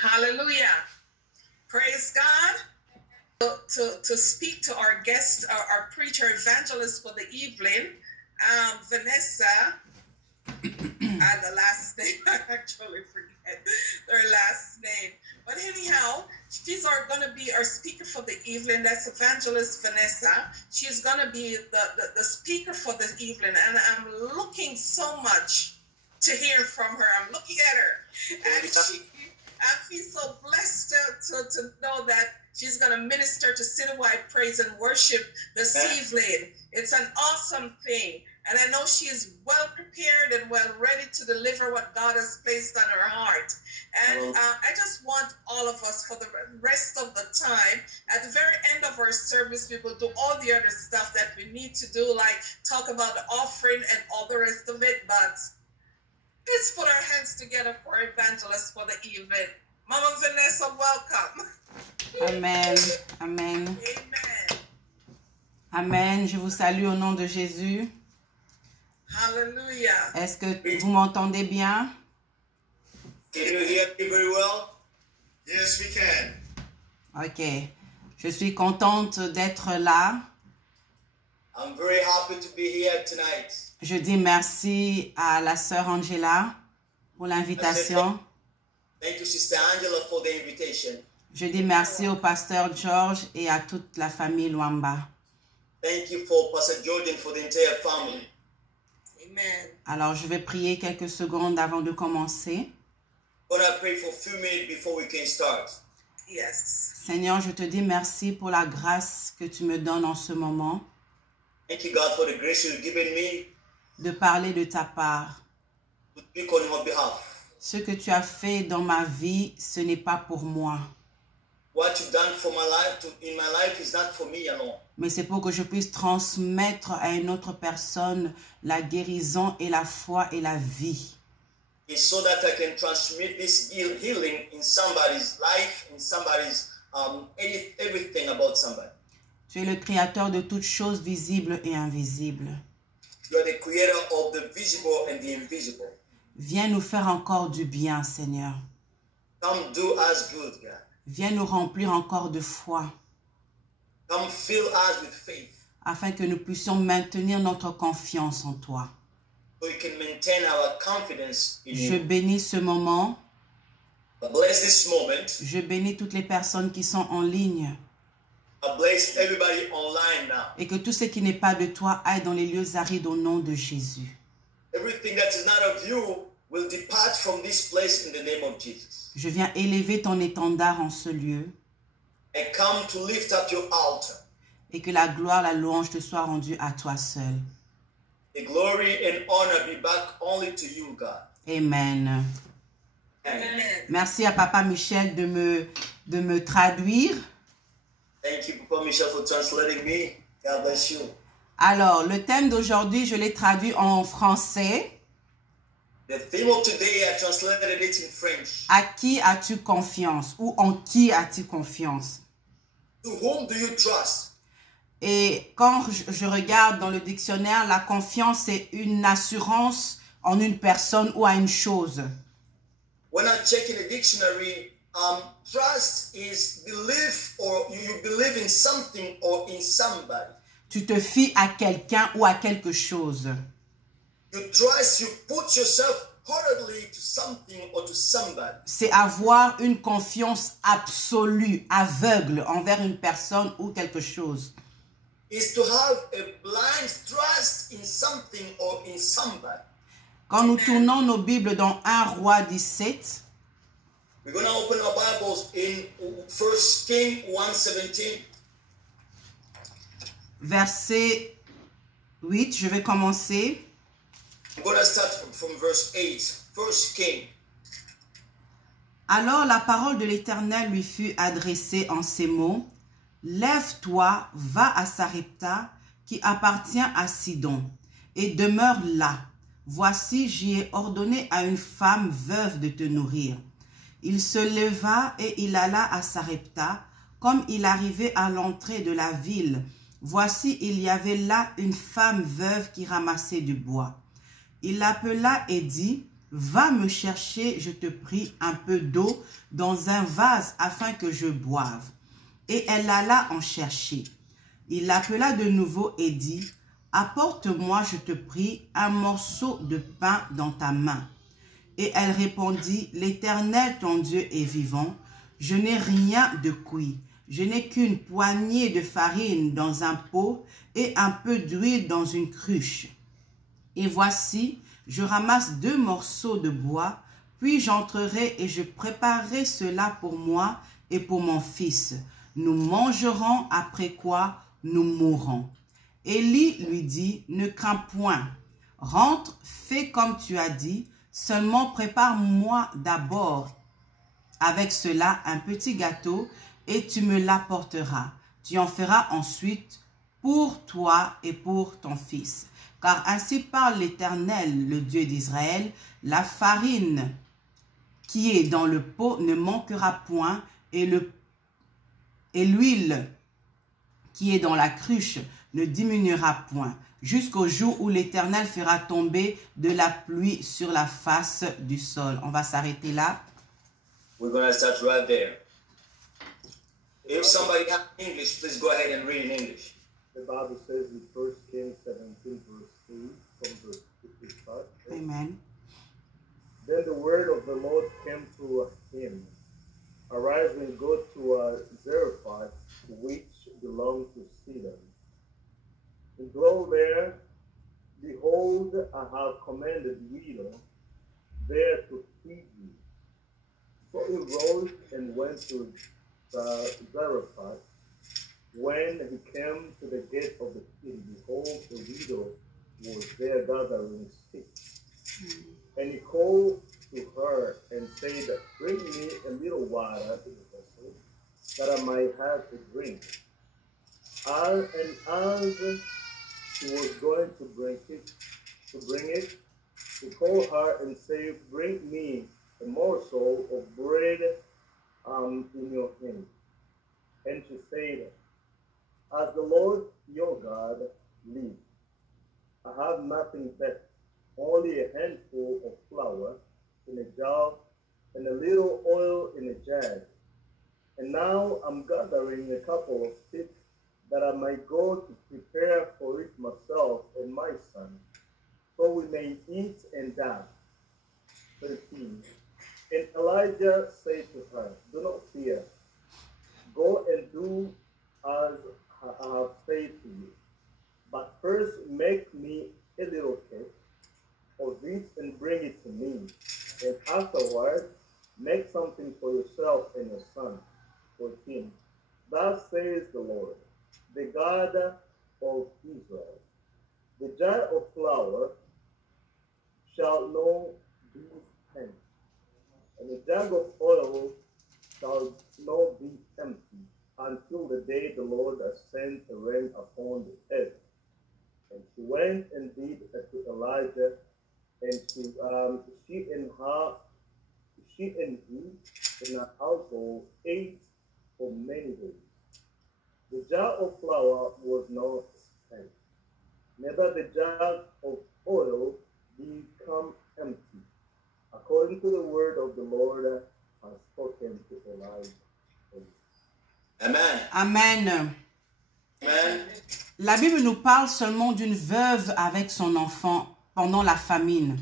Hallelujah. Praise God. To speak to our guest, our preacher evangelist for the evening, Vanessa, and the last name, I actually forget their last name. But anyhow, she's going to be our speaker for the evening. That's Evangelist Vanessa. She's going to be the speaker for the evening. And I'm looking so much to hear from her. I'm looking at her. And I feel so blessed to know that she's going to minister to citywide praise and worship this evening. It's an awesome thing. And I know she is well prepared and well ready to deliver what God has placed on her heart. And I just want all of us, for the rest of the time, at the very end of our service, we will do all the other stuff that we need to do, like talk about the offering and all the rest of it. But let's put our hands together for Evangelist for the evening. Mama Vanessa, welcome. Amen. Amen. Amen. Amen. Je vous salue au nom de Jésus. Hallelujah. Est-ce que vous m'entendez bien? Can you hear me very well? Yes, we can. Ok. Je suis contente d'être là. I'm very happy to be here tonight. Je dis merci à la sœur Angela pour l'invitation. Thank you, Sister Angela, for the invitation. Je dis merci au pasteur George et à toute la famille Luamba. Thank you for Pastor Jordan for the entire family. Amen. Alors, je vais prier quelques secondes avant de commencer. I'm going to pray for a few minutes before we can start. Yes. Seigneur, je te dis merci pour la grâce que tu me donnes en ce moment. Thank you, God, for the grace you've given me de parler de ta part. to speak on your behalf. Ce que tu as fait dans ma vie, ce n'est pas pour moi. What you've done for my life, in my life, is not for me alone. Mais c'est pour que je puisse transmettre à une autre personne la guérison et la foi et la vie. It's so that I can transmit this healing in somebody's life, in somebody's everything about somebody. Tu es le créateur de toutes choses visibles et invisibles. You are the creator of the visible and the invisible. Viens nous faire encore du bien, Seigneur. Come do us good, God. Viens nous remplir encore de foi, Come fill us with faith, afin que nous puissions maintenir notre confiance en toi. so we can maintain our confidence in Je you. bénis ce moment. I bless this moment. Je bénis toutes les personnes qui sont en ligne. I bless everybody online now. Et que tout ce qui n'est pas de toi aille dans les lieux arides au nom de Jésus. Everything that is not of you will depart from this place in the name of Jesus. Je viens élever ton étendard en ce lieu. I come to lift up your altar. Et que la gloire, la louange te soit rendue à toi seul. The glory and honor be back only to you, God. Amen. Amen. Merci à Papa Michel de me traduire. Thank you, Papa Michel, for translating me. God bless you. Alors, le thème d'aujourd'hui, je l'ai traduit en français. The theme of today, I translated it in French. À qui as-tu confiance? Ou en qui as-tu confiance? To whom do you trust? Et quand je regarde dans le dictionnaire, la confiance, c'est une assurance en une personne ou à une chose. When I check in the dictionary, trust is belief, or you believe in something or in somebody. Tu te fies à quelqu'un ou à quelque chose. You trust, you put yourself wholeheartedly to something or to somebody. C'est avoir une confiance absolue, aveugle envers une personne ou quelque chose. Is to have a blind trust in something or in somebody. Quand nous tournons nos Bibles dans 1 Roi 17, We're going to open our Bibles in 1 Kings 1:17. verset 8, je vais commencer. I'm going to start from verse 8. 1 King. Alors la parole de l'Éternel lui fut adressée en ces mots. Lève-toi, va à Sarepta, qui appartient à Sidon, et demeure là. Voici, j'y ai ordonné à une femme veuve de te nourrir. Il se leva et il alla à Sarepta. Comme il arrivait à l'entrée de la ville, voici, il y avait là une femme veuve qui ramassait du bois. Il l'appela et dit, Va me chercher, je te prie, un peu d'eau dans un vase afin que je boive. Et elle alla en chercher. Il l'appela de nouveau et dit, apporte-moi, je te prie, un morceau de pain dans ta main. Et elle répondit, l'Éternel ton Dieu est vivant, je n'ai rien de cuit. Je n'ai qu'une poignée de farine dans un pot et un peu d'huile dans une cruche. Et voici, je ramasse 2 morceaux de bois, puis j'entrerai et je préparerai cela pour moi et pour mon fils. Nous mangerons, après quoi nous mourrons. Élie lui dit, ne crains point, rentre, fais comme tu as dit, seulement prépare-moi d'abord avec cela un petit gâteau et tu me l'apporteras. Tu en feras ensuite pour toi et pour ton fils. Car ainsi parle l'Éternel, le Dieu d'Israël, la farine qui est dans le pot ne manquera point et l'huile qui est dans la cruche ne diminuera point, jusqu'au jour où l'Éternel fera tomber de la pluie sur la face du sol. On va s'arrêter là. We're going to start right there. If somebody has English, please go ahead and read in English. The Bible says in 1 Kings 17, verse 3, from verse 55. Amen. Then the word of the Lord came to him. Arise and go to Zarephath, which belonged to Sidon. And dwell there. Behold, I have commanded widow there to feed you. So he rose and went to Zarephath. When he came to the gate of the city, behold, the widow was there gathering sticks. And he called to her and said, bring me a little water in the vessel, that I might have to drink. And as he was going to bring it, he called her and said, bring me a morsel of bread in your hand. And she said, as the Lord your God lives, I have nothing but only a handful of flour in a jar and a little oil in a jug. And now I'm gathering a couple of sticks that I might go to prepare for it myself and my son, so we may eat and die. 13. And Elijah said to her, do not fear. Go and do as I have said to you. But first make me a little cake of it and bring it to me. And afterward, make something for yourself and your son. 14. Thus says the Lord, the God of Israel, the jar of flour shall not be empty, and the jug of oil shall not be empty, until the day the Lord has sent a rain upon the earth. And she went and did to Elijah, and she and he and her household ate for many days. The jar of flour was not spent, neither the jug of oil become empty, according to the word of the Lord has spoken to Elijah. Amen. Amen. Amen. La Bible nous parle seulement d'une veuve avec son enfant pendant la famine.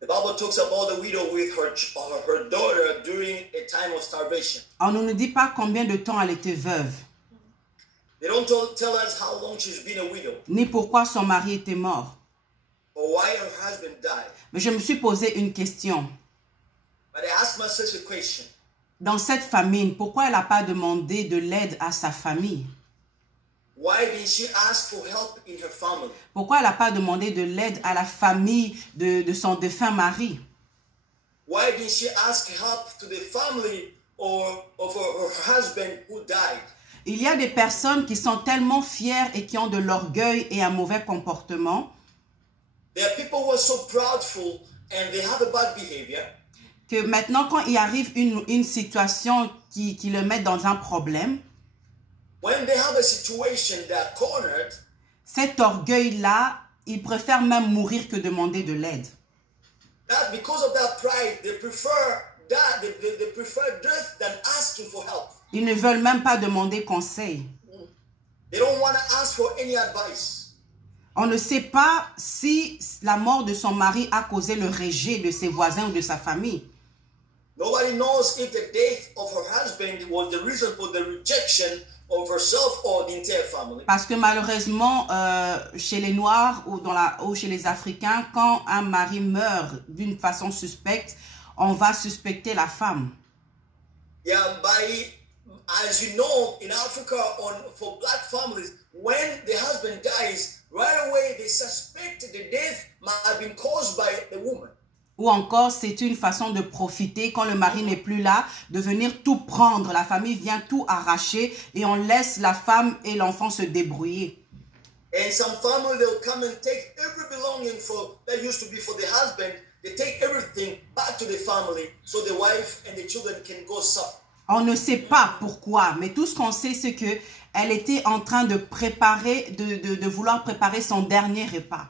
The Bible talks about the widow with her daughter during a time of starvation. On ne nous dit pas combien de temps elle était veuve, They don't tell us how long she's been a widow ni pourquoi son mari était mort. or why her husband died. Mais je me suis posé une question. But I asked myself a question. Dans cette famine, pourquoi elle n'a pas demandé de l'aide à sa famille? Why didn't she ask for help in her family? Pourquoi elle n'a pas demandé de l'aide à la famille de son défunt mari? Why didn't she ask help to the family or of her husband who died? Il y a des personnes qui sont tellement fières et qui ont de l'orgueil et un mauvais comportement There are people who are so proudful and they have a bad behavior. que maintenant, quand il arrive une situation qui le met dans un problème, When they have a situation, they are cornered. cet orgueil-là, ils préfèrent même mourir que demander de l'aide. that because of that pride, they prefer that they prefer death than asking for help. Ils ne veulent même pas demander conseil. They don't want to ask for any advice. On ne sait pas si la mort de son mari a causé le rejet de ses voisins ou de sa famille. Nobody knows if the death of her husband was the reason for the rejection of herself or the entire family. Parce que malheureusement, chez les Noirs ou chez les Africains, quand un mari meurt d'une façon suspecte, on va suspecter la femme. Yeah, as you know, in Africa, for black families, when the husband dies, right away they suspect the death might have been caused by the woman. Ou encore, c'est une façon de profiter quand le mari n'est plus là, de venir tout prendre. La famille vient tout arracher et on laisse la femme et l'enfant se débrouiller. And some family, they'll come and take every belonging that used to be for the husband. They take everything back to the family so the wife and the children can go suffer. On ne sait pas pourquoi, mais tout ce qu'on sait, c'est que elle était en train de préparer, de vouloir préparer son dernier repas.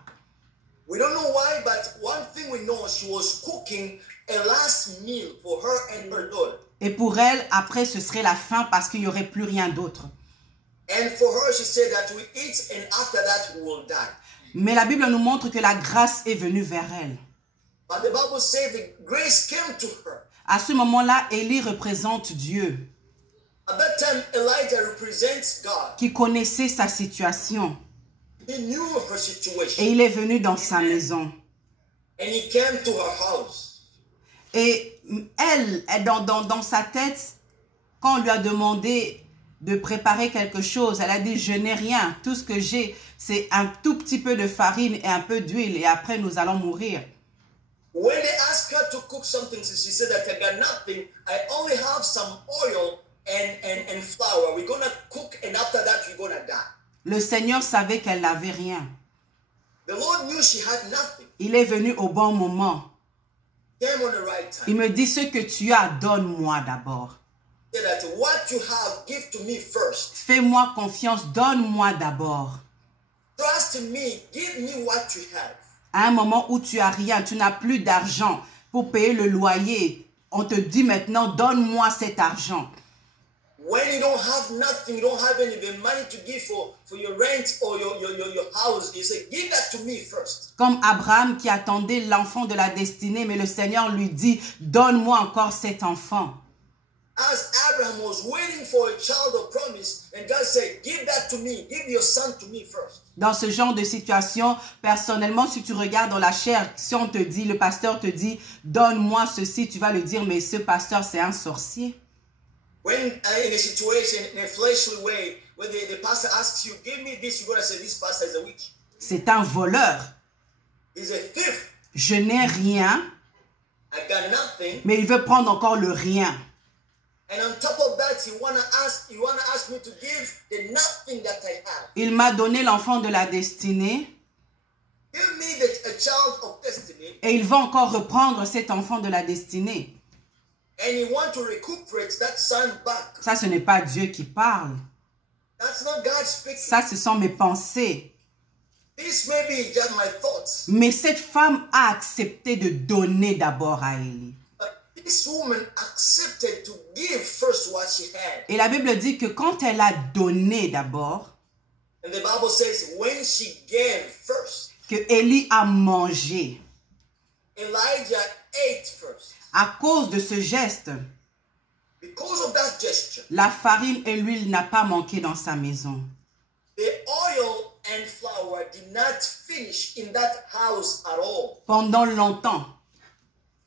We don't know why, but one thing we know, she was cooking a last meal for her and her daughter. Et pour elle, après, ce serait la fin parce qu'il n'y aurait plus rien d'autre. And for her, she said that we eat and after that we will die. Mais la Bible nous montre que la grâce est venue vers elle. But the Bible says the grace came to her. À ce moment-là, Élie représente Dieu, At that time, Elijah represents God. qui connaissait sa situation. He knew her situation. Et il est venu dans sa maison. And he came to her house. Et elle, dans sa tête, quand on lui a demandé de préparer quelque chose, elle a dit, je n'ai rien. Tout ce que j'ai, c'est un tout petit peu de farine et un peu d'huile. Et après, nous allons mourir. When they asked her to cook something, she said that I got nothing. I only have some oil and flour. We're going to cook and after that we're going to die. Le Seigneur savait qu'elle n'avait rien. The Lord knew she had nothing. Il est venu au bon moment. Came on the right time. Il me dit, ce que tu as, donne-moi d'abord. Said that what you have, give to me first. Fais-moi confiance, donne-moi d'abord. Trust in me, give me what you have. À un moment où tu as rien, tu n'as plus d'argent pour payer le loyer, on te dit maintenant, donne-moi cet argent. When you don't have nothing, you don't have any money to give for your rent or your house, you say, give that to me first. Comme Abraham qui attendait l'enfant de la destinée, mais le Seigneur lui dit, donne-moi encore cet enfant. As Abraham was waiting for a child of promise, and God said, give that to me, give your son to me first. Dans ce genre de situation, personnellement, si tu regardes dans la chair, si on te dit, le pasteur te dit, donne-moi ceci, tu vas le dire, mais ce pasteur, c'est un sorcier. When in a situation, in a fleshly way, when the pastor asks you, give me this, you're going to say, this pastor is a witch. C'est un voleur. He's a thief. Je n'ai rien, I got nothing. mais il veut prendre encore le rien. And on top of that, you wanna ask me to give the nothing that I have. Il m'a donné l'enfant de la destinée. Give me a child of destiny. Et il va encore reprendre cet enfant de la destinée. And you want to recuperate that son back. Ça, ce n'est pas Dieu qui parle. That's not God speaking. Ça, ce sont mes pensées. This may be just my thoughts. Mais cette femme a accepté de donner d'abord à Élie. This woman accepted to give first what she had. Et la Bible dit que quand elle a donné d'abord, And the Bible says when she gave first, que Élie a mangé. Elijah ate first. À cause de ce geste, Because of that gesture, la farine et l'huile n'a pas manqué dans sa maison. the oil and flour did not finish in that house at all. Pendant longtemps.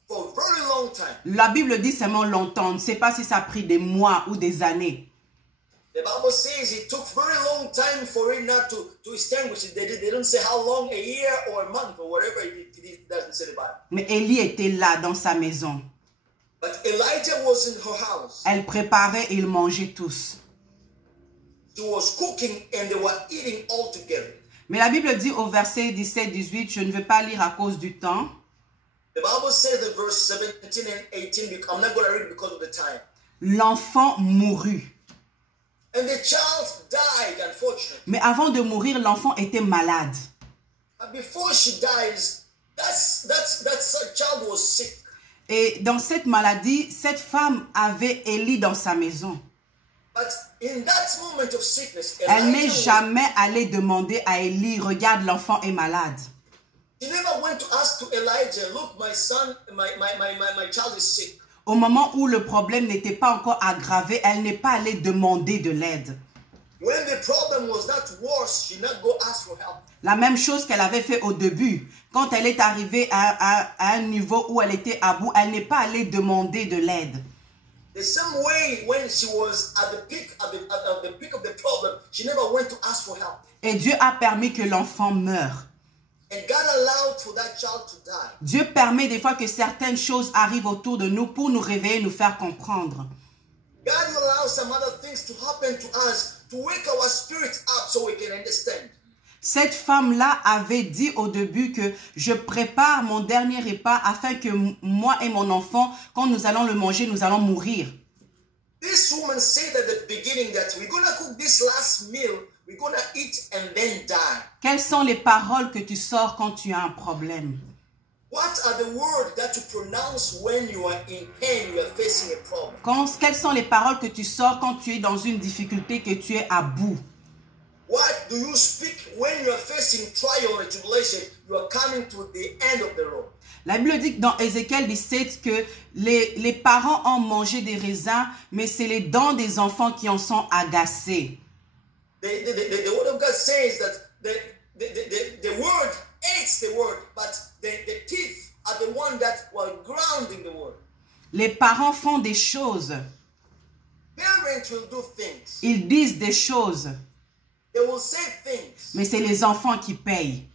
For a very long time. La Bible dit seulement longtemps. On ne sait pas si ça a pris des mois ou des années. The Bible says it took very long time for it not to extinguish it. They don't say how long, a year or a month or whatever it doesn't say the Bible. Mais Élie était là dans sa maison. But Elijah was in her house. Elle préparait et ils mangeaient tous. She was cooking and they were eating all together. Mais la Bible dit au verset 17-18, je ne vais pas lire à cause du temps. The Bible says in verse 17 and 18, I'm not going to read because of the time. L'enfant mourut. And the child died, unfortunately. Mais avant de mourir, l'enfant était malade. But before she dies, That child was sick. Et dans cette maladie, cette femme avait Élie dans sa maison. But in that moment of sickness, Elle n'est Elijah, jamais allée demander à Élie, regarde, l'enfant est malade. he never went to ask to Elijah, look, my son, my child is sick. Au moment où le problème n'était pas encore aggravé, elle n'est pas allée demander de l'aide. When the problem was not worse, she not go ask for help. La même chose qu'elle avait fait au début. Quand elle est arrivée à un niveau où elle était à bout, elle n'est pas allée demander de l'aide. The same way when she was at the peak of the problem, she never went to ask for help. Et Dieu a permis que l'enfant meure. And God allowed for that child to die. Dieu permet des fois que certaines choses arrivent autour de nous pour nous réveiller, nous faire comprendre. God will allow some other things to happen to us to wake our spirit up so we can understand. Cette femme-là avait dit au début que je prépare mon dernier repas afin que moi et mon enfant, quand nous allons le manger, nous allons mourir. This woman said at the beginning that we're going to cook this last meal, we're going to eat and then die. Quelles sont les paroles que tu sors quand tu as un problème? What are the words that you pronounce when you are in pain, you are facing a problem? Quelles sont les paroles que tu sors quand tu es dans une difficulté, que tu es à bout? What do you speak when you are facing trial and tribulation? You are coming to the end of the road. La Bible dit dans Ézéchiel 17 que les parents ont mangé des raisins, mais c'est les dents des enfants qui en sont agacés. The word of God says that the word hates the word, but the teeth are the one that were grounding the word. Les parents font des choses. Parents will do things. Ils disent des choses. They will say things. Mais c'est les enfants qui payent.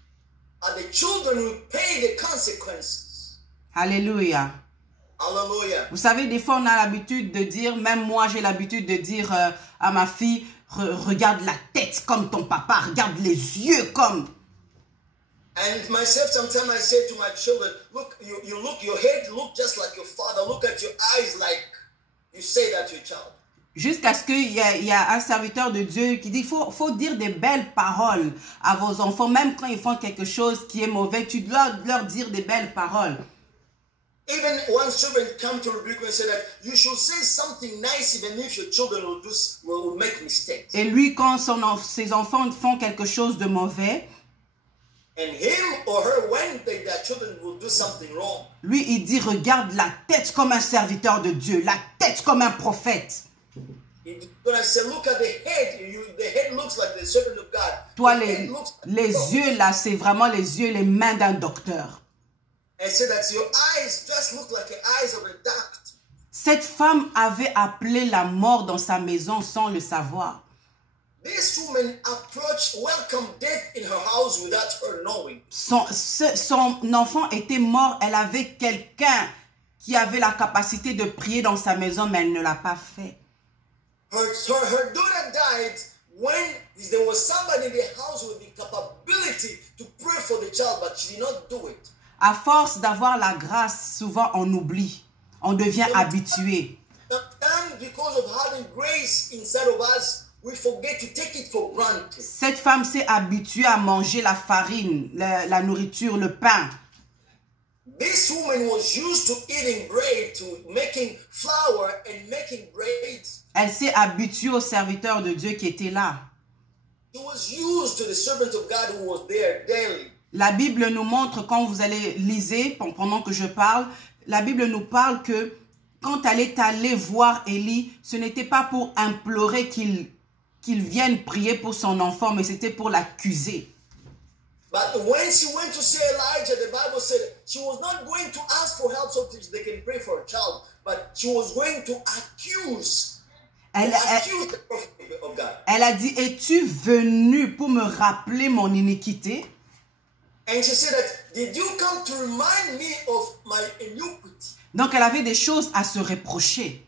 And the children will pay the consequences. Alléluia. Hallelujah. Vous savez, des fois, on a l'habitude de dire, même moi, j'ai l'habitude de dire à ma fille, regarde la tête comme ton papa, regarde les yeux comme... And myself, sometimes I say to my children, look, you look, your head look just like your father. Look at your eyes like you say that to your child. Jusqu'à ce qu'il y a un serviteur de Dieu qui dit, faut dire des belles paroles à vos enfants. Même quand ils font quelque chose qui est mauvais, tu dois leur dire des belles paroles. Even one servant come to rebuke me and say that you should say something nice even if your children will make mistakes. Et lui, quand ses enfants font quelque chose de mauvais, and him or her, when their children will do something wrong, lui, il dit, regarde la tête comme un serviteur de Dieu, la tête comme un prophète. he's gonna say, look at the head. The head looks like the servant of God. Toi, The head looks like les God. yeux, là, c'est vraiment les yeux, les mains d'un docteur. And say that your eyes just look like the eyes of a doctor. Cette femme avait appelé la mort dans sa maison sans le savoir. This woman welcomed death in her house without her knowing. Son enfant était mort. Elle avait quelqu'un qui avait la capacité de prier dans sa maison, mais elle ne l'a pas fait. Her daughter died when there was somebody in the house with the capability to pray for the child, but she did not do it. À force d'avoir la grâce, souvent on oublie. On devient habitué. Sometimes because of having grace inside of us, we forget to take it for granted. Cette femme s'est habituée à manger la farine, la nourriture, le pain. This woman was used to eating bread, to making flour and making bread. Elle s'est habituée au serviteur de Dieu qui était là. She was used to the servant of God who was there daily. La Bible nous montre, quand vous allez liser, pendant que je parle, la Bible nous parle que quand elle est allée voir Élie, ce n'était pas pour implorer qu'il vienne prier pour son enfant, mais c'était pour l'accuser. But when she went to see Elijah, the Bible said she was not going to ask for help so that they can pray for a child, but she was going to accuse the prophet of God. Elle a dit, es-tu venu pour me rappeler mon iniquité? And she said that, did you come to remind me of my iniquity? Donc elle avait des choses à se reprocher.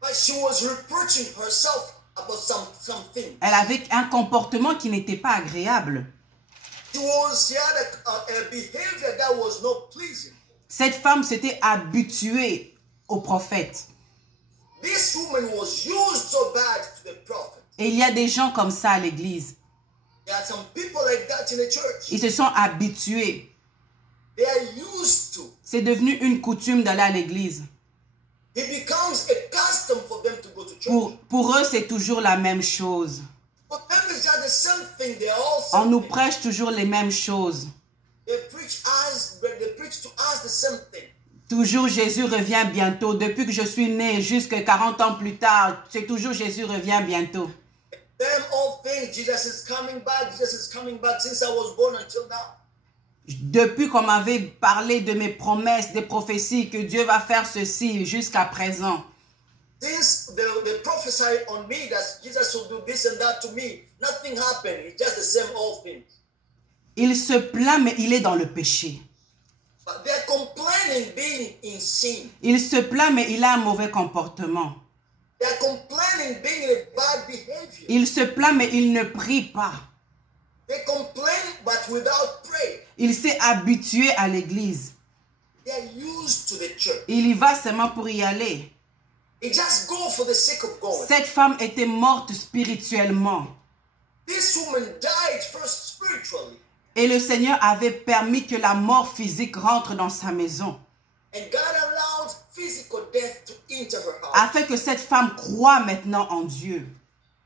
But she was reproaching herself about something. Elle avait un comportement qui n'était pas agréable. She had a behavior that was not pleasing. Cette femme s'était habituée au prophète. This woman was used so bad to the prophet. Et il y a des gens comme ça à l'église. There are some people like that in the church. Ils se sont habitués. They are used to. C'est devenu une coutume d'aller à l'église. It becomes a custom for them to go to church. Pour eux, c'est toujours la même chose. For them, it's just the same thing. They are all On same nous thing. prêche toujours les mêmes choses. They preach to us the same thing. Toujours Jésus revient bientôt. Depuis que je suis né jusqu'à 40 ans plus tard, c'est toujours Jésus revient bientôt. Them all things. Jesus is coming back. Jesus is coming back since I was born until now. Depuis qu'on m'avait parlé de mes promesses, des prophéties, que Dieu va faire ceci jusqu'à présent. Since they prophesied on me that Jesus will do this and that to me, nothing happened. It's just the same old thing. Il se plaint, mais il est dans le péché. But they're complaining being in sin. Il se plaint, mais il a un mauvais comportement. They're complaining being in a bad behavior. Il se plaint, mais il ne prie pas. They complain but without prayer. Il s'est habitué à l'église. They are used to the church. Il y va seulement pour y aller. They just go for the sake of God. Cette femme était morte spirituellement. This woman died first spiritually. Et le Seigneur avait permis que la mort physique rentre dans sa maison. And God allowed physical death to enter her house. Afin que cette femme croie maintenant en Dieu.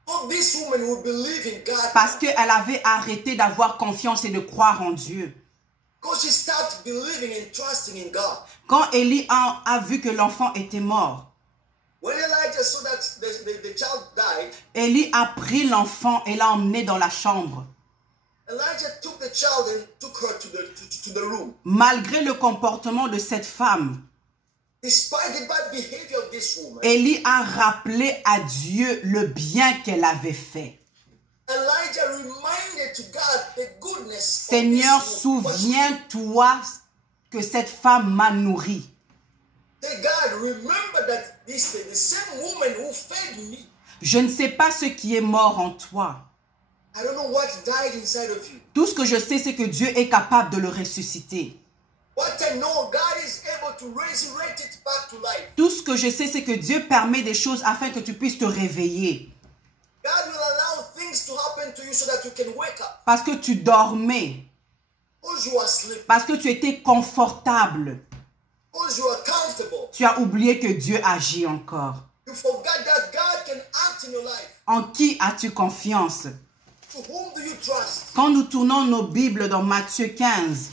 So this woman would believe in God. Parce qu'elle avait arrêté d'avoir confiance et de croire en Dieu. Because she started believing and trusting in God. Quand Élie a vu que l'enfant était mort, When Elijah saw that the child died, Élie a pris l'enfant et l'a emmené dans la chambre. Elijah took the child and took her to the room. Malgré le comportement de cette femme, Despite the bad behavior of this woman, Élie a rappelé à Dieu le bien qu'elle avait fait. Elijah reminded to God the goodness Seigneur, of this woman. souviens-toi que cette femme m'a nourri. Say, God, remember that the same woman who fed me. Je ne sais pas ce qui est mort en toi. I don't know what died inside of you. Tout ce que je sais, c'est que Dieu est capable de le ressusciter. What I know, God is able to resurrect it back to life. Tout ce que je sais, c'est que Dieu permet des choses afin que tu puisses te réveiller. God will allow things to happen to you so that you can wake up. Parce que tu dormais. Because you are sleeping. Parce que tu étais confortable. Because you are comfortable. Tu as oublié que Dieu agit encore. You forgot that God can act in your life. En qui as-tu confiance? To whom do you trust? Quand nous tournons nos Bibles dans Matthieu 15,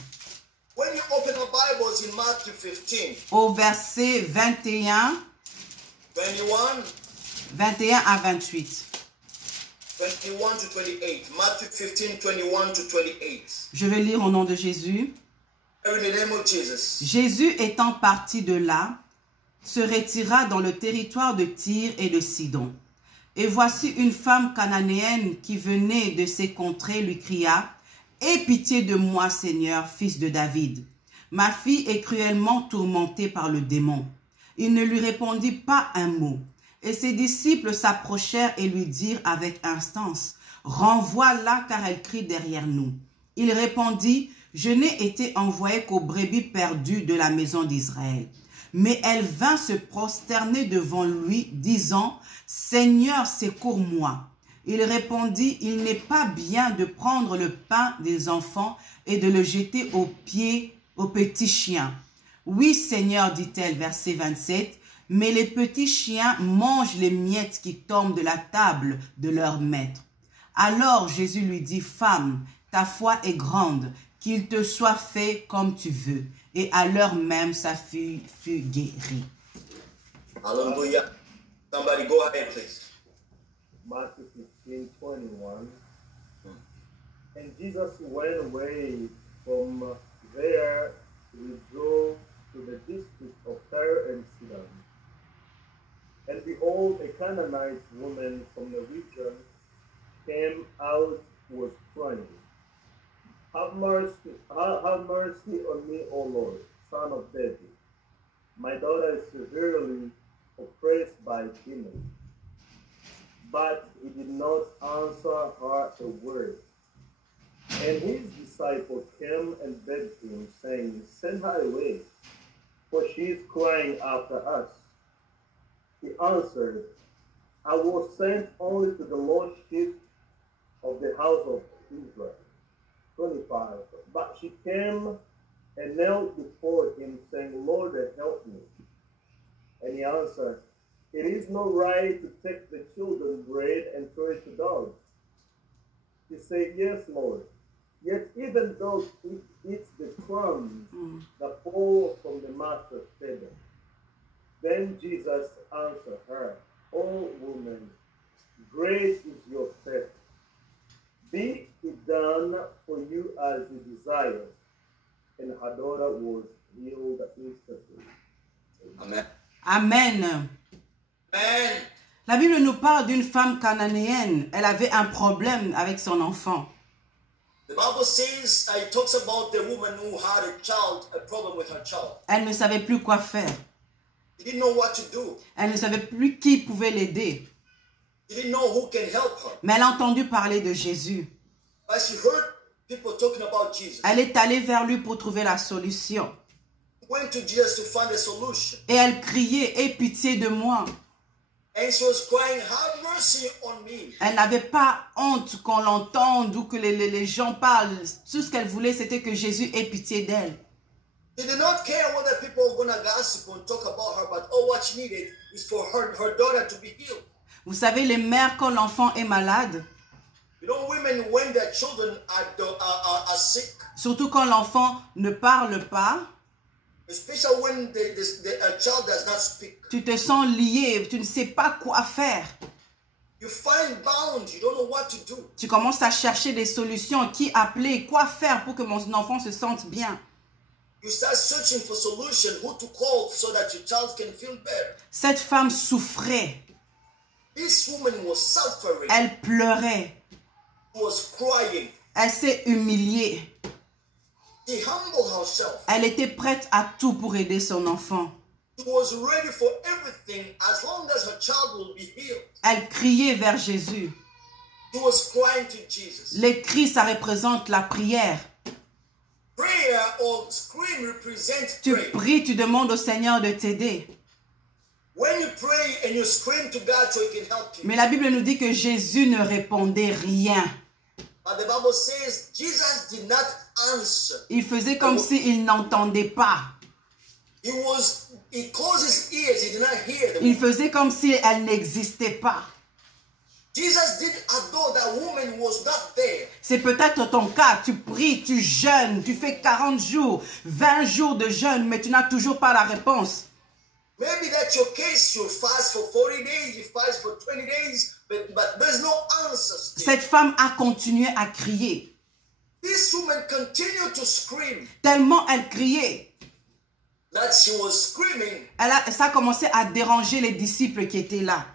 When you open your Bibles in Matthew 15, au verset 21 à 28. 21 to 28. Matthew 15, 21 to 28. Je vais lire au nom de Jésus. In the name of Jesus. Jésus étant parti de là, se retira dans le territoire de Tyr et de Sidon. Et voici une femme cananéenne qui venait de ces contrées lui cria « Aie pitié de moi, Seigneur, fils de David. Ma fille est cruellement tourmentée par le démon. » Il ne lui répondit pas un mot. Et ses disciples s'approchèrent et lui dirent avec instance « Renvoie-la car elle crie derrière nous. » Il répondit « Je n'ai été envoyé qu'aux brebis perdues de la maison d'Israël. » Mais elle vint se prosterner devant lui, disant « Seigneur, secours-moi. » Il répondit « Il n'est pas bien de prendre le pain des enfants et de le jeter aux pieds aux petits chiens. » « Oui, Seigneur, dit-elle, verset 27, « mais les petits chiens mangent les miettes qui tombent de la table de leur maître. » Alors Jésus lui dit « Femme, ta foi est grande, qu'il te soit fait comme tu veux. » Et à l'heure même, sa fille fut guérie. Hallelujah. Somebody go ahead, please. Matthew 15, 21. And Jesus went away from there to withdraw to the district of Tyre and Sidon. And behold, a Canaanite woman from the region came out, was crying, have mercy on me, O Lord, Son of David. My daughter is severely oppressed by demons. But he did not answer her a word. And his disciples came and begged him, saying, Send her away, for she is crying after us. He answered, I was sent only to the lost sheep of the house of Israel. 25. But she came and knelt before him, saying, Lord, help me. And he answered, It is not right to take the children's bread and throw it to dogs. He said, Yes, Lord. Yet even dogs eat the crumbs that fall from the master's table. Then Jesus answered her, O woman, great is your faith. Be it done for you as you desire. And her daughter was healed instantly. Amen. Amen. Amen. La Bible nous parle d'une femme cananéenne. Elle avait un problème avec son enfant. The Bible says, it talks about the woman who had a problem with her child. Elle ne savait plus quoi faire. She didn't know what to do. Elle ne savait plus qui pouvait l'aider. She didn't know who can help her. Mais elle a entendu parler de Jésus. But she heard people talking about Jesus. Elle est allée vers lui pour trouver la solution. She went to Jesus to find a solution. Et elle criait, aie pitié de moi. And she was crying, have mercy on me. Elle n'avait pas honte qu'on l'entende ou que les gens parlent. Tout ce qu'elle voulait, c'était que Jésus ait pitié d'elle. She did not care whether people were going to gossip and talk about her, but all what she needed is for her daughter to be healed. Vous savez, les mères, quand l'enfant est malade, You know, women, when their children are sick, surtout quand l'enfant ne parle pas, especially when a child does not speak, tu te sens lié, tu ne sais pas quoi faire. you find bound, you don't know what to do. Tu commences à chercher des solutions, qui appeler, quoi faire pour que mon enfant se sente bien. You start searching for solution, who to call so that your child can feel better. Cette femme souffrait, This woman was suffering. elle pleurait, She was crying. elle s'est humiliée. She humbled herself. Elle était prête à tout pour aider son enfant. She was ready for everything as long as her child will be healed. Elle criait vers Jésus. She was crying to Jesus. Les cris, ça représente la prière. Prayer or scream represents Tu prayer. pries, tu demandes au Seigneur de t'aider. When you pray and you scream to God so He can help you. Mais la Bible nous dit que Jésus ne répondait rien. But the Bible says Jesus did not answer. Il faisait comme s'il n'entendait pas. He closed his ears. He did not hear the Il woman. faisait comme si elle n'existait pas. Jesus did as though that woman was not there. C'est peut-être ton cas. Tu pries, tu jeûnes, tu fais 40 jours, 20 jours de jeûne, mais tu n'as toujours pas la réponse. Maybe that's your case. You fast for 40 days, you fast for 20 days, but there's no answers. Cette femme a continué à crier. This woman continued to scream. Tellement elle criait. That she was screaming, Ça a commencé à déranger les disciples qui étaient là.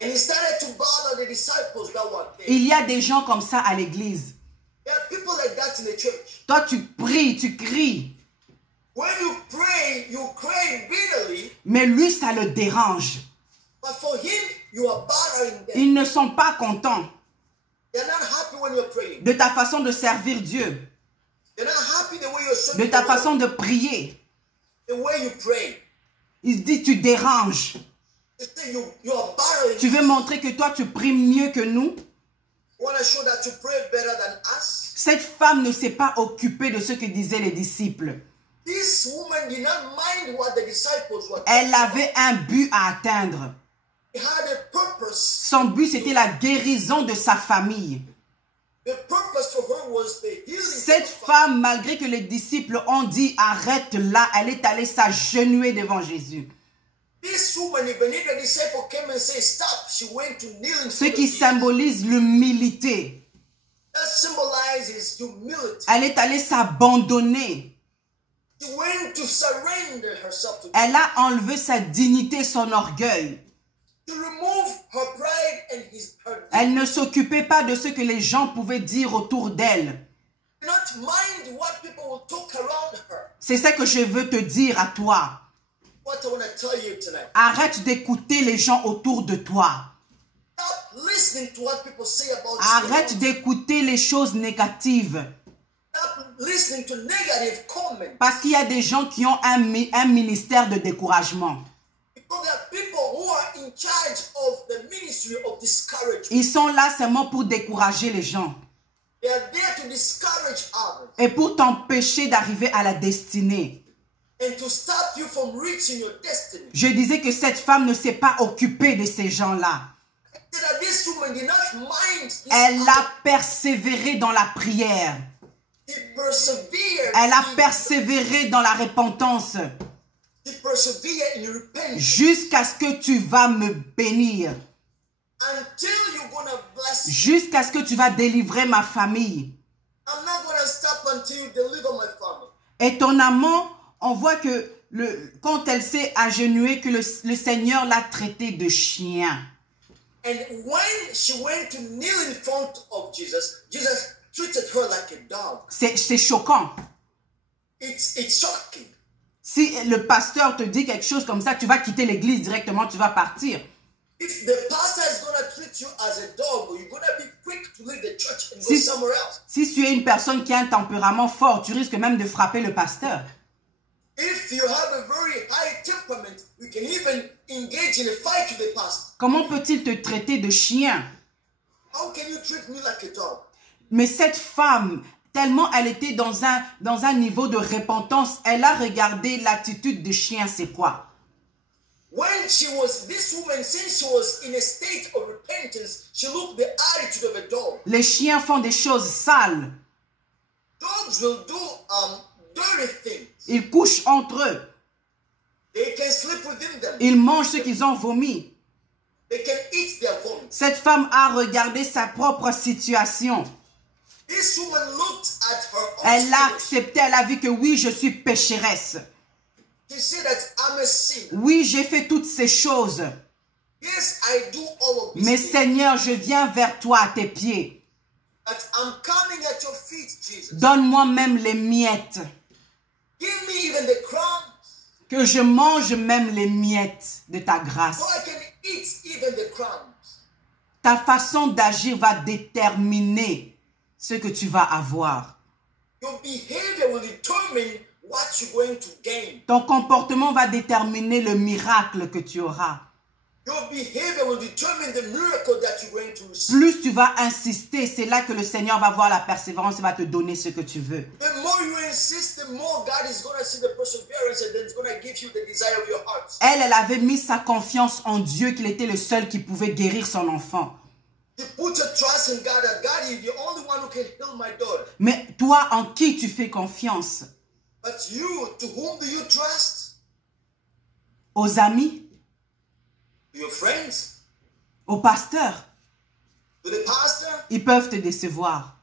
and it started to bother the disciples that were there. Il y a des gens comme ça à l'église. There are people like that in the church. Toi, tu pries, tu cries. When you cry bitterly, Mais lui, ça le dérange. but for him, you are bothering them. Ils ne sont pas contents They're not happy when you're praying. de ta façon de servir Dieu, They're not happy the way you're de serving ta the Lord, façon de prier. the way you pray. Il dit, tu déranges. They say you are bothering. Tu veux montrer que toi, tu pries mieux que nous? You want to show that you pray better than us. Cette femme ne s'est pas occupée de ce que disaient les disciples. This woman did not mind what the disciples were. Elle avait un but à atteindre. He had a purpose. Son but, c'était la guérison de sa famille. The purpose for her was the healing. Cette femme, malgré que les disciples ont dit arrête là, elle est allée s'agenouiller devant Jésus. This woman, even if the disciple came and said stop, she went to kneel. Ce qui symbolise l'humilité. That symbolizes humility. Elle est allée s'abandonner. She went to surrender herself to God. Elle a enlevé sa dignité, son orgueil. To remove her pride and her Elle ne s'occupait pas de ce que les gens pouvaient dire autour d'elle. not mind what people will talk around her. C'est ça que je veux te dire à toi. What I want to tell you tonight. Arrête d'écouter les gens autour de toi. Stop listening to what people say about you. Arrête d'écouter les choses négatives. Stop listening to negative comments. Parce qu'il y a des gens qui ont un ministère de découragement. Because there are people who are in charge of the ministry of discouragement. Ils sont là seulement pour décourager les gens. They are there to discourage others et pour t'empêcher d'arriver à la destinée. and to stop you from reaching your destiny. Je disais que cette femme ne s'est pas occupée de ces gens-là. That this woman did not mind. Elle a persévéré dans la prière. She persevered. Elle a persévéré dans la repentance. She persevered in repentance Jusqu'à ce que tu vas me bénir. until you're gonna bless me. Jusqu'à ce que tu vas délivrer ma famille. I'm not gonna stop until you deliver my family. Étonnamment, on voit que quand elle s'est agenouillée, que le Seigneur l'a traitée de chien. And when she went to kneel in front of Jesus, Jesus treated her like a dog. C'est choquant. It's shocking. Si le pasteur te dit quelque chose comme ça, tu vas quitter l'église directement, tu vas partir. If the pastor is going to treat you as a dog, you're going to be quick to leave the church and go Si, somewhere else. si tu es une personne qui a un tempérament fort, tu risques même de frapper le pasteur. If you have a very high temperament, you can even engage in a fight with the pastor. Comment peut-il te traiter de chien? How can you treat me like a dog? Mais cette femme, tellement elle était dans un niveau de repentance, elle a regardé l'attitude de chien, c'est quoi? When this woman, since she was in a state of repentance, she looked the attitude of a dog. Les chiens font des choses sales. Dogs will do dirty things. Ils couchent entre eux. They can sleep within them. Ils mangent ce qu'ils ont vomi. They can eat their vomit. Cette femme a regardé sa propre situation. This woman looked at her own Elle a situation. accepté, elle a vu que oui, je suis pécheresse. She said that I'm a sinner. Oui, j'ai fait toutes ces choses. Yes, I do all of these Mais things. Seigneur, je viens vers toi à tes pieds. But I'm coming at your feet, Jesus. Donne-moi même les miettes. Give me even the crumbs, Que je mange même les miettes de ta grâce. so I can eat even the crumbs. Ta façon d'agir va déterminer ce que tu vas avoir. Your behavior will determine what you're going to gain. Ton comportement va déterminer le miracle que tu auras. Your behavior will determine the miracle that you're going to receive. Plus tu vas insister, c'est là que le Seigneur va voir la persévérance et va te donner ce que tu veux. The more you insist, the more God is going to see the perseverance and then it's going to give you the desire of your heart. Elle avait mis sa confiance en Dieu, qu'il était le seul qui pouvait guérir son enfant. You put your trust in God, that God is the only one who can heal my daughter. Mais toi, en qui tu fais confiance? But you, to whom do you trust? Aux amis? To your friends? Au pasteur? To the pastor? Ils peuvent te décevoir.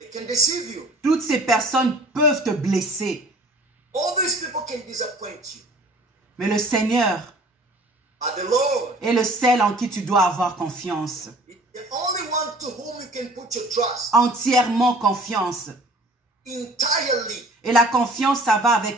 They can deceive you. Toutes ces personnes peuvent te blesser. All these people can disappoint you. Mais le Seigneur But the Lord est le seul en qui tu dois avoir confiance. is the only one to whom you can put your trust Entièrement confiance. entirely. Et la confiance, ça va avec